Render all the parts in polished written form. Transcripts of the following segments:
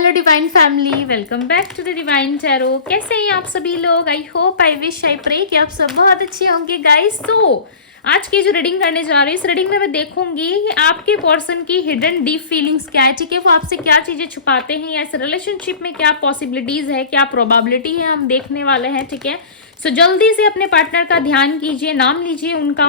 Hello divine family, welcome back to the divine tarot. कैसे हैं आप सभी लोग? I hope, I wish, I pray कि आप सब बहुत अच्छे होंगे गाइस। तो आज की जो रीडिंग करने जा रही हूँ, इस रीडिंग में मैं देखूंगी कि आपके पर्सन की हिडन डीप फीलिंग्स क्या है, ठीक है। वो आपसे क्या चीजें छुपाते हैं या इस रिलेशनशिप में क्या पॉसिबिलिटीज है, क्या प्रोबेबिलिटी है, हम देखने वाले हैं, ठीक है। सो जल्दी से अपने पार्टनर का ध्यान कीजिए, नाम लीजिए उनका।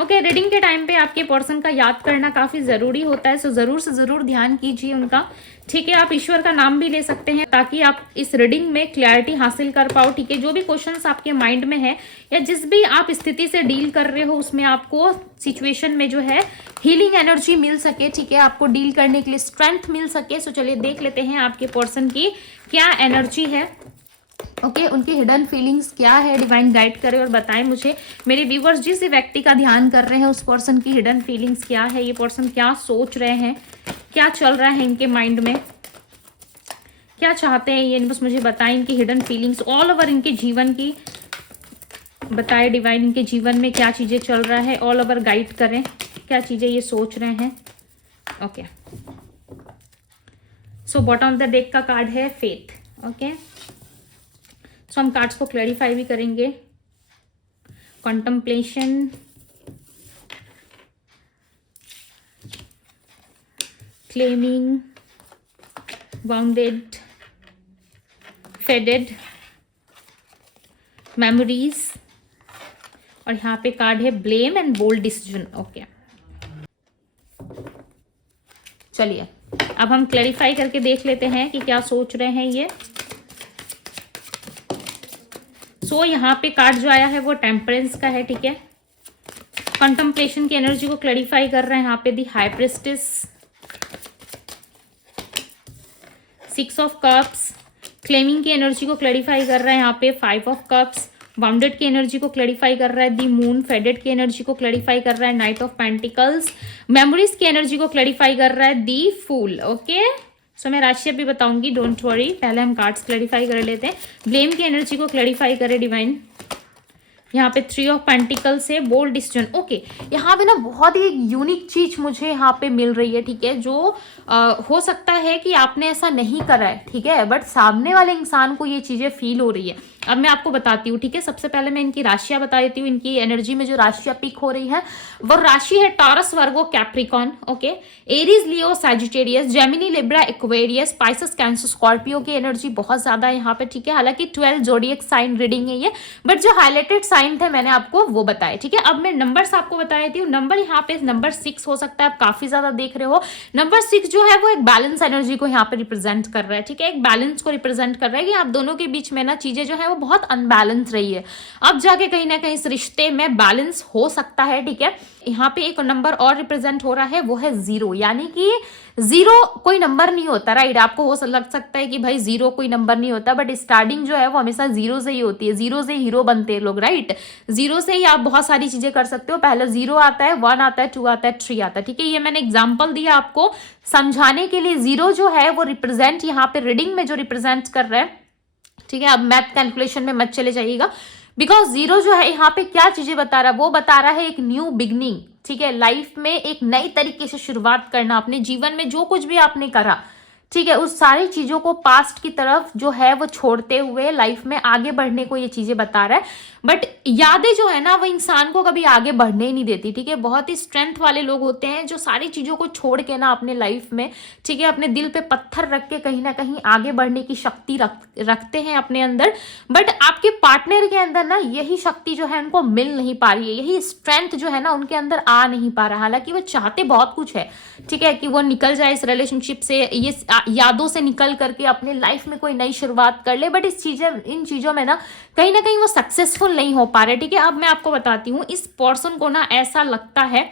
ओके, रीडिंग के टाइम पे आपके पर्सन का याद करना काफी जरूरी होता है, सो जरूर से जरूर ध्यान कीजिए उनका, ठीक है। आप ईश्वर का नाम भी ले सकते हैं ताकि आप इस रीडिंग में क्लैरिटी हासिल कर पाओ, ठीक है। जो भी क्वेश्चंस आपके माइंड में है या जिस भी आप स्थिति से डील कर रहे हो उसमें आपको सिचुएशन में जो है हीलिंग एनर्जी मिल सके, ठीक है, आपको डील करने के लिए स्ट्रेंथ मिल सके। सो चलिए देख लेते हैं आपके पर्सन की क्या एनर्जी है। ओके, उनकी हिडन फीलिंग्स क्या है, डिवाइन गाइड करे और बताएं मुझे। मेरे व्यूवर्स जिस व्यक्ति का ध्यान कर रहे हैं उस पर्सन की हिडन फीलिंग्स क्या है, ये पर्सन क्या सोच रहे हैं, क्या चल रहा है इनके माइंड में, क्या चाहते हैं ये, बस मुझे बताएं। इनकी हिडन फीलिंग्स ऑल ओवर इनके जीवन की बताएं डिवाइन, इनके जीवन में क्या चीजें चल रहा है, ऑल ओवर गाइड करें, क्या चीजें ये सोच रहे हैं। Okay, so bottom of the deck का कार्ड है फेथ। ओके, सो हम कार्ड्स को क्लैरिफाई भी करेंगे। Contemplation, claiming, wounded, faded, memories, और यहाँ पे कार्ड है blame and bold decision. Okay, चलिए अब हम क्लैरिफाई करके देख लेते हैं कि क्या सोच रहे हैं ये। सो यहाँ पे कार्ड जो आया है वो टेम्परेंस का है, ठीक है। कंटेम्पलेशन की एनर्जी को क्लैरिफाई कर रहे हैं यहाँ पे the high priestess, 6 of cups, claiming की एनर्जी को क्लैरिफाई कर रहा है यहाँ पे 5 ऑफ कप्स, बाउंडेड की एनर्जी को क्लैरिफाई कर रहा है दी मून, फेडेड की एनर्जी को क्लैरिफाई कर रहा है नाइट ऑफ पेंटिकल्स, मेमोरीज की एनर्जी को क्लैरिफाई कर रहा है दी फूल। ओके, सो मैं राशि भी बताऊंगी, डोंट वरी, पहले हम कार्ड्स क्लैरिफाई कर लेते हैं। ब्लेम की एनर्जी को क्लैरिफाई करे डिवाइन, यहाँ पे 3 ऑफ पेंटिकल से बोल्ड डिसीजन। ओके, यहाँ पे ना बहुत ही यूनिक चीज मुझे यहाँ पे मिल रही है, ठीक है, जो हो सकता है कि आपने ऐसा नहीं करा है, ठीक है, बट सामने वाले इंसान को ये चीजें फील हो रही है। अब मैं आपको बताती हूँ, ठीक है। सबसे पहले मैं इनकी राशियां बता देती हूँ। इनकी एनर्जी में जो राशियां पिक हो रही है वो राशि है Taurus, Virgo, Capricorn, okay, Aries, Leo, Sagittarius, Gemini, Libra, Aquarius, Pisces, Cancer, Scorpio की एनर्जी बहुत ज्यादा है यहाँ पे, ठीक है। हालांकि 12 जोडियक साइन रीडिंग है ये, बट जो हाईलाइटेड साइन थे मैंने आपको वो बताए, ठीक है। अब मैं नंबर्स आपको बता देती हूँ। नंबर यहाँ पे नंबर 6 हो सकता है, आप काफी ज्यादा देख रहे हो। नंबर 6 जो है वो एक बैलेंस एनर्जी को यहाँ पे रिप्रेजेंट कर रहा है, ठीक है, एक बैलेंस को रिप्रेजेंट कर रहा है कि आप दोनों के बीच में ना चीजें जो है बहुत अनबैलेंस रही है। अब जाके कहीं ना कहीं इस रिश्ते में बैलेंस हो सकता है, ठीक है। यहाँ पे एक नंबर और रिप्रेजेंट हो रहा है, वो है 0, यानी कि 0 कोई नंबर नहीं होता, राइट। आपको वो लग सकता है कि भाई 0 कोई नंबर नहीं होता, बट स्टार्टिंग जो है वो हमेशा 0 से ही होती है। 0 से हीरो बनते हैं लोग, राइट। 0 से ही आप बहुत सारी चीजें कर सकते हो। पहले 0 आता है, 1 आता है, 2 आता है, 3 आता है, ठीक है। ये मैंने एग्जाम्पल दिया आपको समझाने के लिए। 0 जो है वो रिप्रेजेंट यहाँ पे रीडिंग में जो रिप्रेजेंट कर रहा है, ठीक है। अब मैथ कैलकुलेशन में मत चले जाइएगा, बिकॉज 0 जो है यहाँ पे क्या चीजें बता रहा है, वो बता रहा है एक न्यू बिगनिंग, ठीक है। लाइफ में एक नई तरीके से शुरुआत करना, अपने जीवन में जो कुछ भी आपने करा, ठीक है, उस सारी चीजों को पास्ट की तरफ जो है वो छोड़ते हुए लाइफ में आगे बढ़ने को ये चीजें बता रहा है। बट यादें जो है ना वो इंसान को कभी आगे बढ़ने ही नहीं देती, ठीक है। बहुत ही स्ट्रेंथ वाले लोग होते हैं जो सारी चीजों को छोड़ के ना अपने लाइफ में, ठीक है, अपने दिल पे पत्थर रख के कहीं ना कहीं आगे बढ़ने की शक्ति रखते हैं अपने अंदर। बट आपके पार्टनर के अंदर ना यही शक्ति जो है उनको मिल नहीं पा रही है, यही स्ट्रेंथ जो है ना उनके अंदर आ नहीं पा रहा। हालांकि वो चाहते बहुत कुछ है, ठीक है, कि वो निकल जाए इस रिलेशनशिप से, ये यादों से निकल करके अपने लाइफ में कोई नई शुरुआत कर ले, बट इन चीजों में ना कहीं वो सक्सेसफुल नहीं हो पा रहे, ठीक है। अब मैं आपको बताती हूँ, इस पर्सन को ना ऐसा लगता है,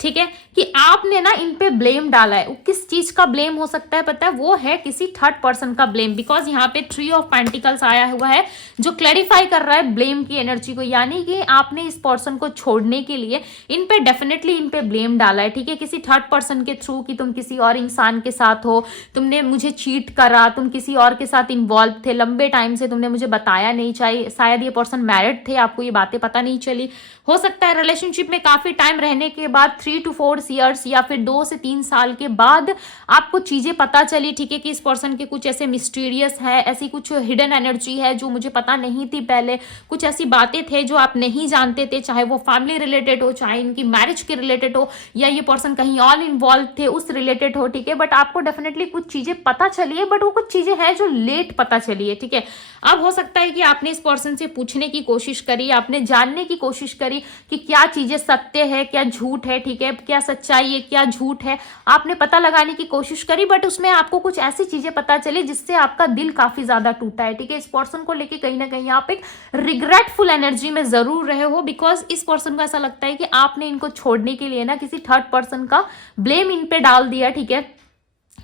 ठीक है, कि आपने ना इन पे ब्लेम डाला है। किस चीज का ब्लेम हो सकता है पता है? वो है किसी थर्ड पर्सन का ब्लेम, बिकॉज यहाँ पे 3 ऑफ पेंटिकल्स आया हुआ है जो क्लैरिफाई कर रहा है ब्लेम की एनर्जी को, यानी कि आपने इस पर्सन को छोड़ने के लिए इन पे डेफिनेटली इन पे ब्लेम डाला है, ठीक है, किसी थर्ड पर्सन के थ्रू, कि तुम किसी और इंसान के साथ हो, तुमने मुझे चीट करा, तुम किसी और के साथ इन्वॉल्व थे, लंबे टाइम से तुमने मुझे बताया नहीं, चाहिए शायद ये पर्सन मैरिड थे, आपको ये बातें पता नहीं चली। हो सकता है रिलेशनशिप में काफी टाइम रहने के बाद 3 to 4 ईयर्स या फिर 2 से 3 साल के बाद आपको चीज़ें पता चली, ठीक है, कि इस पर्सन के कुछ ऐसे मिस्टीरियस है, ऐसी कुछ हिडन एनर्जी है जो मुझे पता नहीं थी पहले, कुछ ऐसी बातें थे जो आप नहीं जानते थे, चाहे वो फैमिली रिलेटेड हो, चाहे इनकी मैरिज के रिलेटेड हो, या ये पर्सन कहीं और इन्वॉल्व थे उस रिलेटेड हो, ठीक है, बट आपको डेफिनेटली कुछ चीज़ें पता चली है, बट वो कुछ चीज़ें हैं जो लेट पता चली है, ठीक है। अब हो सकता है कि आपने इस पर्सन से पूछने की कोशिश करी, आपने जानने की कोशिश करी कि क्या चीजें सत्य है, क्या झूठ है, ठीक है, क्या सच्चाई है, क्या झूठ है, आपने पता लगाने की कोशिश करी, बट उसमें आपको कुछ ऐसी चीजें पता चली जिससे आपका दिल काफी ज्यादा टूटा है, ठीक है। इस पर्सन को लेके कहीं ना कहीं आप एक रिग्रेटफुल एनर्जी में जरूर रहे हो, बिकॉज इस पर्सन को ऐसा लगता है कि आपने इनको छोड़ने के लिए ना किसी थर्ड पर्सन का ब्लेम इन पे डाल दिया, ठीक है,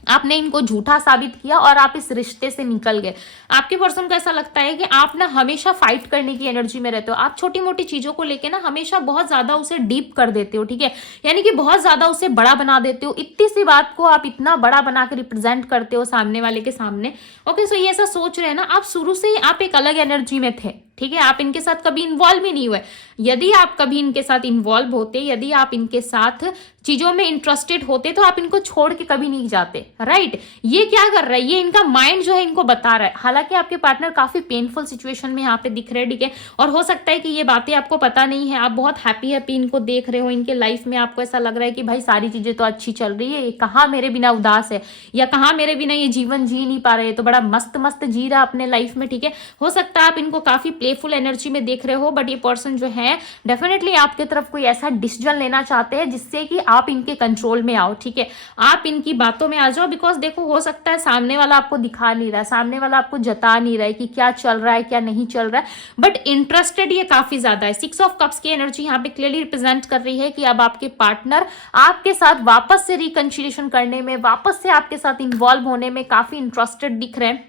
आपने इनको झूठा साबित किया और आप इस रिश्ते से निकल गए। आपके पर्सन को ऐसा लगता है कि आप ना हमेशा फाइट करने की एनर्जी में रहते हो, आप छोटी मोटी चीजों को लेके ना हमेशा बहुत ज्यादा उसे डीप कर देते हो, ठीक है, यानी कि बहुत ज्यादा उसे बड़ा बना देते हो, इतनी सी बात को आप इतना बड़ा बना के रिप्रेजेंट करते हो सामने वाले के सामने। ओके, सो ये ऐसा सोच रहे हैं ना, आप शुरू से ही आप एक अलग एनर्जी में थे, ठीक है, आप इनके साथ कभी इन्वॉल्व ही नहीं हुए। यदि आप कभी इनके साथ इन्वॉल्व होते, यदि आप इनके साथ चीजों में इंटरेस्टेड होते, तो आप इनको छोड़ के कभी नहीं जाते, राइट। ये क्या कर रहा है, ये इनका माइंड जो है इनको बता रहा है। हालांकि आपके पार्टनर काफी पेनफुल सिचुएशन में यहाँ पे दिख रहे हैं, ठीक है, और हो सकता है कि ये बातें आपको पता नहीं है, आप बहुत हैप्पी हैप्पी इनको देख रहे हो, इनके लाइफ में आपको ऐसा लग रहा है कि भाई सारी चीजें तो अच्छी चल रही है, ये कहाँ मेरे बिना उदास है, या कहाँ मेरे बिना ये जीवन जी नहीं पा रहे, तो बड़ा मस्त मस्त जी रहा अपने लाइफ में, ठीक है। हो सकता है आप इनको काफी प्लेफुल एनर्जी में देख रहे हो, बट ये पर्सन जो है डेफिनेटली आपके तरफ कोई ऐसा डिसीजन लेना चाहते हैं जिससे कि आप इनके कंट्रोल में आओ, ठीक है, आप इनकी बातों में आ जाओ। बिकॉज देखो, हो सकता है सामने वाला आपको दिखा नहीं रहा है, सामने वाला आपको जता नहीं रहा है कि क्या चल रहा है क्या नहीं चल रहा है, बट इंटरेस्टेड ये काफी ज्यादा है। 6 ऑफ कप्स की एनर्जी यहाँ पे क्लियरली रिप्रेजेंट कर रही है कि अब आपके पार्टनर आपके साथ वापस से रिकंसिलिएशन करने में, वापस से आपके साथ इन्वॉल्व होने में काफी इंटरेस्टेड दिख रहे हैं,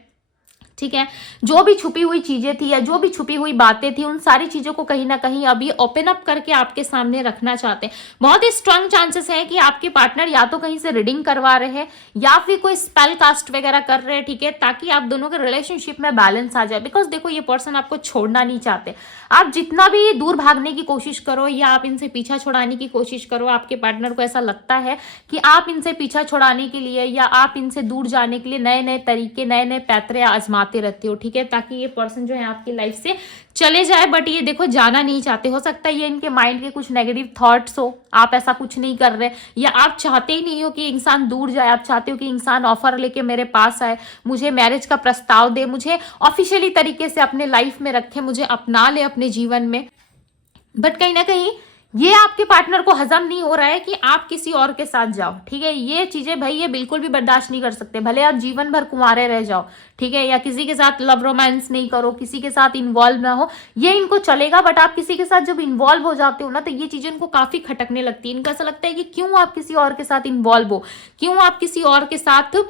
ठीक है। जो भी छुपी हुई चीजें थी या जो भी छुपी हुई बातें थी, उन सारी चीजों को कहीं ना कहीं अभी ओपन अप करके आपके सामने रखना चाहते हैं। बहुत ही स्ट्रांग चांसेस है कि आपके पार्टनर या तो कहीं से रीडिंग करवा रहे हैं या फिर कोई स्पेल कास्ट वगैरह कर रहे हैं, ठीक है, ताकि आप दोनों के रिलेशनशिप में बैलेंस आ जाए। बिकॉज देखो, ये पर्सन आपको छोड़ना नहीं चाहते। आप जितना भी दूर भागने की कोशिश करो या आप इनसे पीछा छुड़ाने की कोशिश करो, आपके पार्टनर को ऐसा लगता है कि आप इनसे पीछा छुड़ाने के लिए या आप इनसे दूर जाने के लिए नए नए तरीके, नए नए पैतरे आजमाते रहते हो, ठीक है, ताकि ये पर्सन जो है आपकी लाइफ से चले जाए। बट ये देखो, जाना नहीं चाहते। हो सकता है ये इनके माइंड के कुछ नेगेटिव थॉट्स हो, आप ऐसा कुछ नहीं कर रहे, या आप चाहते ही नहीं हो कि इंसान दूर जाए, आप चाहते हो कि इंसान ऑफर लेके मेरे पास आए, मुझे मैरिज का प्रस्ताव दे, मुझे ऑफिशियली तरीके से अपने लाइफ में रखे, मुझे अपना ले अपने जीवन में। बट कहीं ना कहीं ये आपके पार्टनर को हजम नहीं हो रहा है कि आप किसी और के साथ जाओ, ठीक है। ये चीजें भाई ये बिल्कुल भी बर्दाश्त नहीं कर सकते, भले आप जीवन भर कुंवारे रह जाओ, ठीक है, या किसी के साथ लव रोमांस नहीं करो, किसी के साथ इन्वॉल्व ना हो, ये इनको चलेगा। बट आप किसी के साथ जब इन्वॉल्व हो जाते हो ना, तो ये चीजें इनको काफी खटकने लगती है। इनको ऐसा लगता है कि क्यों आप किसी और के साथ इन्वॉल्व हो, क्यों आप किसी और के साथ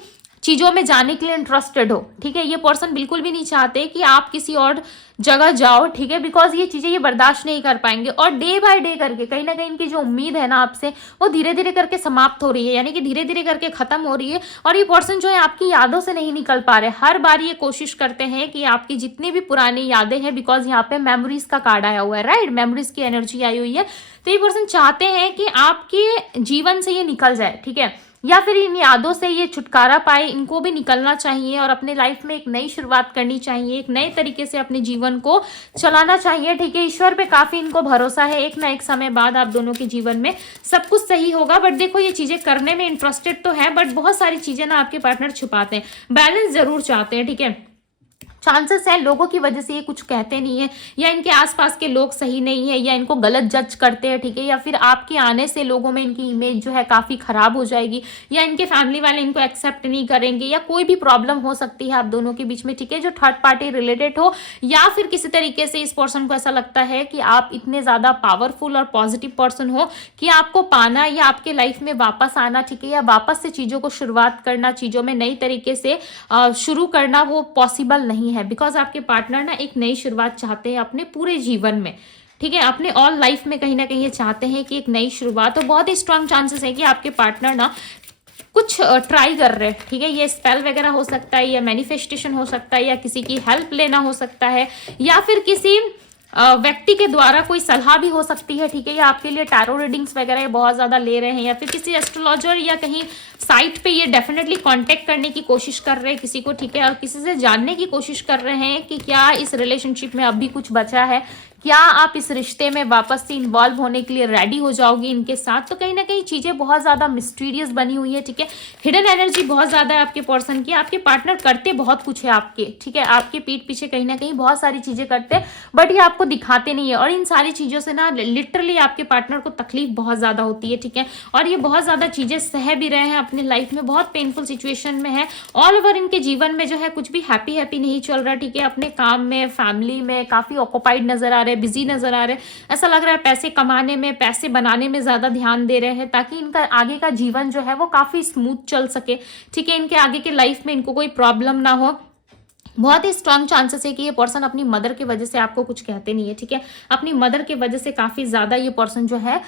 चीजों में जाने के लिए इंटरेस्टेड हो, ठीक है। ये पर्सन बिल्कुल भी नहीं चाहते कि आप किसी और जगह जाओ, ठीक है, बिकॉज ये चीजें ये बर्दाश्त नहीं कर पाएंगे। और डे बाय डे करके कहीं ना कहीं इनकी जो उम्मीद है ना आपसे, वो धीरे धीरे करके समाप्त हो रही है, यानी कि धीरे धीरे करके खत्म हो रही है। और ये पर्सन जो है आपकी यादों से नहीं निकल पा रहे। हर बार ये कोशिश करते हैं कि आपकी जितनी भी पुरानी यादें हैं, बिकॉज यहाँ पे मेमोरीज का कार्ड आया हुआ है, राइट, मेमोरीज की एनर्जी आई हुई है, तो ये पर्सन चाहते हैं कि आपके जीवन से ये निकल जाए, ठीक है, या फिर इन यादों से ये छुटकारा पाए। इनको भी निकलना चाहिए और अपने लाइफ में एक नई शुरुआत करनी चाहिए, एक नए तरीके से अपने जीवन को चलाना चाहिए, ठीक है। ईश्वर पे काफी इनको भरोसा है, एक ना एक समय बाद आप दोनों के जीवन में सब कुछ सही होगा। बट देखो, ये चीजें करने में इंटरेस्टेड तो है, बट बहुत सारी चीजें ना आपके पार्टनर छुपाते हैं, बैलेंस जरूर चाहते हैं, ठीक है। चांसेस है लोगों की वजह से ये कुछ कहते नहीं है, या इनके आसपास के लोग सही नहीं है, या इनको गलत जज करते हैं, ठीक है, या फिर आपके आने से लोगों में इनकी इमेज जो है काफी खराब हो जाएगी, या इनके फैमिली वाले इनको एक्सेप्ट नहीं करेंगे, या कोई भी प्रॉब्लम हो सकती है आप दोनों के बीच में, ठीक है, जो थर्ड पार्टी रिलेटेड हो, या फिर किसी तरीके से इस पर्सन को ऐसा लगता है कि आप इतने ज्यादा पावरफुल और पॉजिटिव पर्सन हो कि आपको पाना या आपके लाइफ में वापस आना, ठीक है, या वापस से चीजों को शुरुआत करना, चीजों में नई तरीके से शुरू करना, वो पॉसिबल नहीं है। बिकॉज आपके पार्टनर ना एक नई शुरुआत चाहते हैं अपने पूरे जीवन में, ठीक है, अपने ऑल लाइफ में कहीं ना कहीं ये चाहते हैं कि एक नई शुरुआत। तो बहुत ही स्ट्रांग चांसेस है कि आपके पार्टनर ना कुछ ट्राई कर रहे हैं, ठीक है। ये स्पेल वगैरह हो सकता है, या मैनिफेस्टेशन हो सकता है, या किसी की हेल्प लेना हो सकता है, या फिर किसी व्यक्ति के द्वारा कोई सलाह भी हो सकती है, ठीक है, या आपके लिए टैरो रीडिंग्स वगैरह बहुत ज़्यादा ले रहे हैं, या फिर किसी एस्ट्रोलॉजर या कहीं साइट पे ये डेफिनेटली कांटेक्ट करने की कोशिश कर रहे हैं किसी को, ठीक है, और किसी से जानने की कोशिश कर रहे हैं कि क्या इस रिलेशनशिप में अभी कुछ बचा है, क्या आप इस रिश्ते में वापस से इन्वॉल्व होने के लिए रेडी हो जाओगी इनके साथ। तो कहीं ना कहीं चीज़ें बहुत ज़्यादा मिस्टीरियस बनी हुई है, ठीक है, हिडन एनर्जी बहुत ज़्यादा है आपके पर्सन की। आपके पार्टनर करते बहुत कुछ है आपके, ठीक है, आपके पीठ पीछे कहीं ना कहीं बहुत सारी चीज़ें करते हैं, बट ये आपको दिखाते नहीं है, और इन सारी चीज़ों से ना लिटरली आपके पार्टनर को तकलीफ बहुत ज़्यादा होती है, ठीक है, और ये बहुत ज़्यादा चीज़ें सह भी रहे हैं अपनी लाइफ में, बहुत पेनफुल सिचुएशन में है। ऑल ओवर इनके जीवन में जो है कुछ भी हैप्पी नहीं चल रहा, ठीक है, अपने काम में, फैमिली में काफ़ी ऑक्यूपाइड नजर आ रहे हैं, बिजी नजर आ रहे हैं। ऐसा लग रहा है पैसे कमाने में, पैसे बनाने में ज्यादा ध्यान दे रहे हैं, ताकि इनका आगे का जीवन जो है वो काफी स्मूथ चल सके, ठीक है, इनके आगे के लाइफ में इनको कोई प्रॉब्लम ना हो। बहुत ही स्ट्रांग चांसेस है कि ये पर्सन अपनी मदर की वजह से आपको कुछ कहते नहीं है, ठीक है, अपनी मदर की वजह से काफी ज्यादा ये पर्सन जो है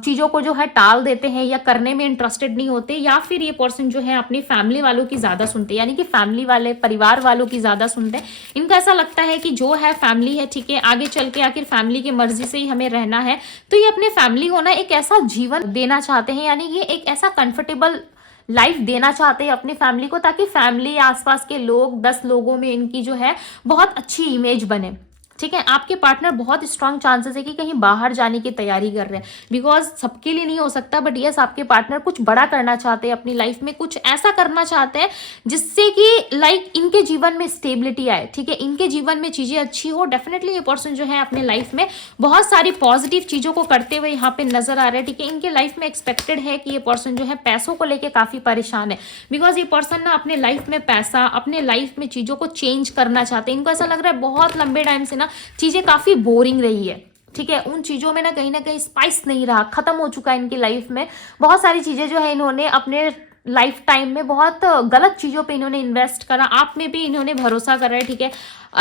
चीजों को जो है टाल देते हैं, या करने में इंटरेस्टेड नहीं होते, या फिर ये पर्सन जो है अपनी फैमिली वालों की ज्यादा सुनते हैं, यानी कि फैमिली वाले, परिवार वालों की ज्यादा सुनते हैं। इनका ऐसा लगता है कि जो है फैमिली है, ठीक है, आगे चल के आखिर फैमिली की मर्जी से ही हमें रहना है। तो ये अपने फैमिली को ना एक ऐसा जीवन देना चाहते हैं, यानी कि एक ऐसा कंफर्टेबल लाइफ देना चाहते हैं अपनी फैमिली को, ताकि फैमिली, आसपास के लोग, 10 लोगों में इनकी जो है बहुत अच्छी इमेज बने, ठीक है। आपके पार्टनर बहुत स्ट्रांग चांसेस है कि कहीं बाहर जाने की तैयारी कर रहे हैं, बिकॉज सबके लिए नहीं हो सकता, बट यस आपके पार्टनर कुछ बड़ा करना चाहते हैं अपनी लाइफ में, कुछ ऐसा करना चाहते हैं जिससे कि लाइक इनके जीवन में स्टेबिलिटी आए, ठीक है, इनके जीवन में चीजें अच्छी हो। डेफिनेटली ये पर्सन जो है अपने लाइफ में बहुत सारी पॉजिटिव चीजों को करते हुए यहाँ पे नजर आ रहे हैं, ठीक है। इनके लाइफ में एक्सपेक्टेड है कि ये पर्सन जो है पैसों को लेकर काफी परेशान है, बिकॉज ये पर्सन ना अपने लाइफ में पैसा, अपने लाइफ में चीजों को चेंज करना चाहते हैं। इनको ऐसा लग रहा है बहुत लंबे टाइम से ना चीजें काफी बोरिंग रही है, ठीक है, उन चीजों में ना कहीं स्पाइस नहीं रहा, खत्म हो चुका है इनकी लाइफ में। बहुत सारी चीजें जो है इन्होंने अपने लाइफ टाइम में बहुत गलत चीजों पे इन्होंने इन्वेस्ट करा, आप में भी इन्होंने भरोसा करा है, ठीक है,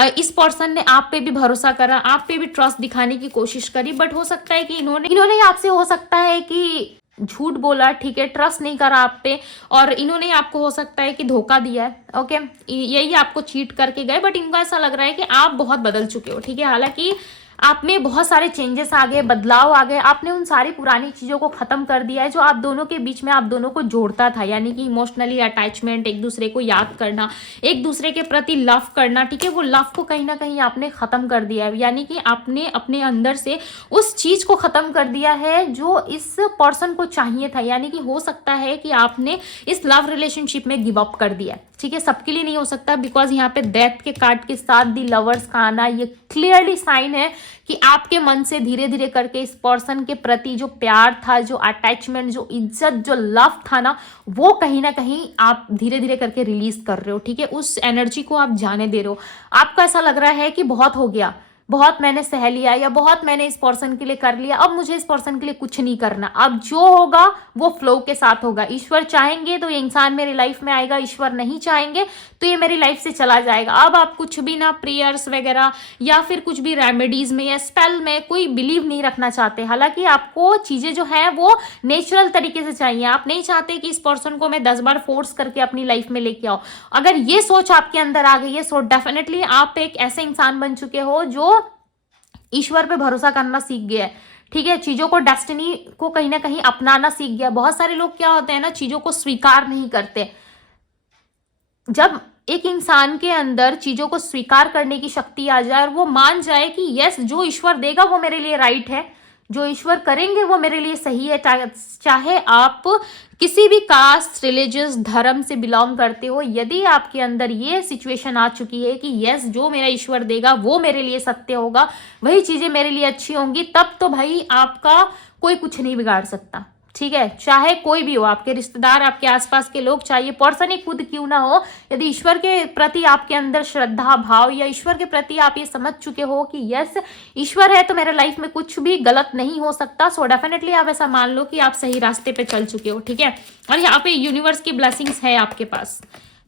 इस पर्सन ने आप पे भी भरोसा करा, आप पे भी ट्रस्ट दिखाने की कोशिश करी, बट हो सकता है कि इन्होंने आपसे हो सकता है कि झूठ बोला, ठीक है, ट्रस्ट नहीं करा आप पे, और इन्होंने आपको हो सकता है कि धोखा दिया है, ओके, यही आपको चीट करके गए, बट इनको ऐसा लग रहा है कि आप बहुत बदल चुके हो, ठीक है, हालांकि आप में बहुत सारे चेंजेस आ गए, बदलाव आ गए, आपने उन सारी पुरानी चीज़ों को ख़त्म कर दिया है जो आप दोनों के बीच में आप दोनों को जोड़ता था, यानी कि इमोशनली अटैचमेंट, एक दूसरे को याद करना, एक दूसरे के प्रति लव करना, ठीक है, वो लव को कहीं ना कहीं आपने ख़त्म कर दिया है, यानी कि आपने अपने अंदर से उस चीज़ को ख़त्म कर दिया है जो इस पर्सन को चाहिए था, यानी कि हो सकता है कि आपने इस लव रिलेशनशिप में गिव अप कर दिया, ठीक है, सबके लिए नहीं हो सकता, बिकॉज यहाँ पे डेथ के कार्ड के साथ दी लवर्स का आना ये क्लियरली साइन है कि आपके मन से धीरे धीरे करके इस पर्सन के प्रति जो प्यार था, जो अटैचमेंट, जो इज्जत, जो लव था ना, वो कहीं ना कहीं आप धीरे धीरे करके रिलीज कर रहे हो, ठीक है, उस एनर्जी को आप जाने दे रहे हो। आपको ऐसा लग रहा है कि बहुत हो गया, बहुत मैंने सह लिया, या बहुत मैंने इस पर्सन के लिए कर लिया, अब मुझे इस पर्सन के लिए कुछ नहीं करना, अब जो होगा वो फ्लो के साथ होगा। ईश्वर चाहेंगे तो ये इंसान मेरी लाइफ में आएगा, ईश्वर नहीं चाहेंगे तो ये मेरी लाइफ से चला जाएगा। अब आप कुछ भी ना प्रेयर्स वगैरह या फिर कुछ भी रेमेडीज में या स्पेल में कोई बिलीव नहीं रखना चाहते, हालांकि आपको चीजें जो है वो नेचुरल तरीके से चाहिए। आप नहीं चाहते कि इस पर्सन को मैं 10 बार फोर्स करके अपनी लाइफ में लेके आओ। अगर ये सोच आपके अंदर आ गई है सो डेफिनेटली आप एक ऐसे इंसान बन चुके हो जो ईश्वर पे भरोसा करना सीख गया है, ठीक है, चीजों को, डेस्टिनी को कहीं ना कहीं अपनाना सीख गया। बहुत सारे लोग क्या होते हैं ना, चीजों को स्वीकार नहीं करते। जब एक इंसान के अंदर चीजों को स्वीकार करने की शक्ति आ जाए और वो मान जाए कि यस जो ईश्वर देगा वो मेरे लिए राइट है, जो ईश्वर करेंगे वो मेरे लिए सही है, चाहे आप किसी भी कास्ट, रिलीजियस, धर्म से बिलोंग करते हो, यदि आपके अंदर ये सिचुएशन आ चुकी है कि यस जो मेरा ईश्वर देगा वो मेरे लिए सत्य होगा, वही चीजें मेरे लिए अच्छी होंगी, तब तो भाई आपका कोई कुछ नहीं बिगाड़ सकता, ठीक है, चाहे कोई भी हो, आपके रिश्तेदार, आपके आसपास के लोग, चाहे पर्सन ही खुद क्यों ना हो। यदि ईश्वर के प्रति आपके अंदर श्रद्धा भाव, या ईश्वर के प्रति आप ये समझ चुके हो कि यस ईश्वर है तो मेरे लाइफ में कुछ भी गलत नहीं हो सकता, सो डेफिनेटली आप ऐसा मान लो कि आप सही रास्ते पे चल चुके हो, ठीक है, और यहाँ पे यूनिवर्स की ब्लेसिंग्स है आपके पास,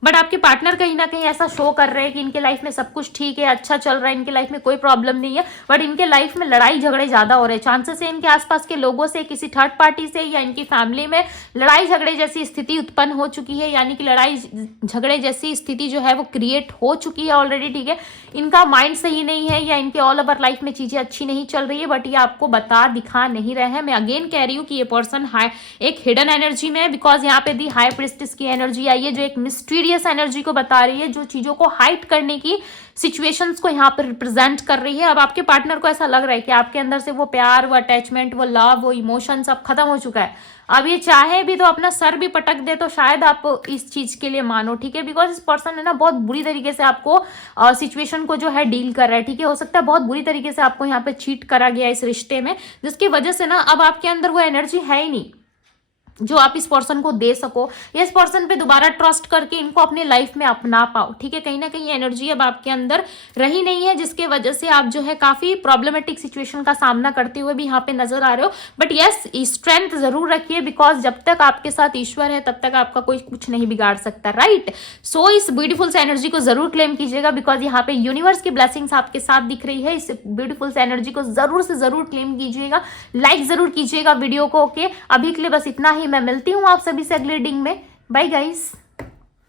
बट आपके पार्टनर कहीं ना कहीं ऐसा शो कर रहे हैं कि इनके लाइफ में सब कुछ ठीक है, अच्छा चल रहा है, इनके लाइफ में कोई प्रॉब्लम नहीं है, बट इनके लाइफ में लड़ाई झगड़े ज्यादा हो रहे हैं। चांसेस है इनके आसपास के लोगों से, किसी थर्ड पार्टी से या इनकी फैमिली में लड़ाई झगड़े जैसी स्थिति उत्पन्न हो चुकी है, यानी कि लड़ाई झगड़े जैसी स्थिति जो है वो क्रिएट हो चुकी है ऑलरेडी, ठीक है। इनका माइंड सही नहीं है या इनके ऑल ओवर लाइफ में चीजें अच्छी नहीं चल रही है, बट ये आपको बता दिखा नहीं रहे हैं। मैं अगेन कह रही हूँ कि ये पर्सन हाई एक हिडन एनर्जी में है, बिकॉज यहाँ पे दी हाई प्रिस्टिस की एनर्जी आई है जो एक मिस्टीरियस एनर्जी को बता रही है, जो चीजों को हाइड करने की सिचुएशंस को यहाँ पर रिप्रेजेंट कर रही है। अब आपके पार्टनर को ऐसा लग रहा है कि आपके अंदर से वो प्यार, वो अटैचमेंट, वो लव, वो इमोशन सब खत्म हो चुका है। अब ये चाहे भी तो अपना सर भी पटक दे तो शायद आप इस चीज के लिए मानो, ठीक है। बिकॉज इस पर्सन है ना बहुत बुरी तरीके से आपको सिचुएशन को जो है डील कर रहा है, ठीक है। हो सकता है बहुत बुरी तरीके से आपको यहाँ पे चीट करा गया इस रिश्ते में, जिसकी वजह से ना अब आपके अंदर वो एनर्जी है ही नहीं जो आप इस पर्सन को दे सको, या इस पर्सन पे दोबारा ट्रस्ट करके इनको अपने लाइफ में अपना पाओ, ठीक है। कहीं ना कहीं एनर्जी अब आपके अंदर रही नहीं है, जिसके वजह से आप जो है काफी प्रॉब्लमेटिक सिचुएशन का सामना करते हुए भी यहाँ पे नजर आ रहे हो। बट यस, स्ट्रेंथ जरूर रखिए, बिकॉज जब तक आपके साथ ईश्वर है तब तक आपका कोई कुछ नहीं बिगाड़ सकता, राइट। सो इस ब्यूटीफुल से एनर्जी को जरूर क्लेम कीजिएगा, बिकॉज यहाँ पे यूनिवर्स की ब्लेसिंग्स आपके साथ दिख रही है। इस ब्यूटीफुल से एनर्जी को जरूर से जरूर क्लेम कीजिएगा, लाइक जरूर कीजिएगा वीडियो को, ओके। अभी के लिए बस इतना ही, मैं मिलती हूँ आप सभी से अगले रीडिंग में। Bye guys.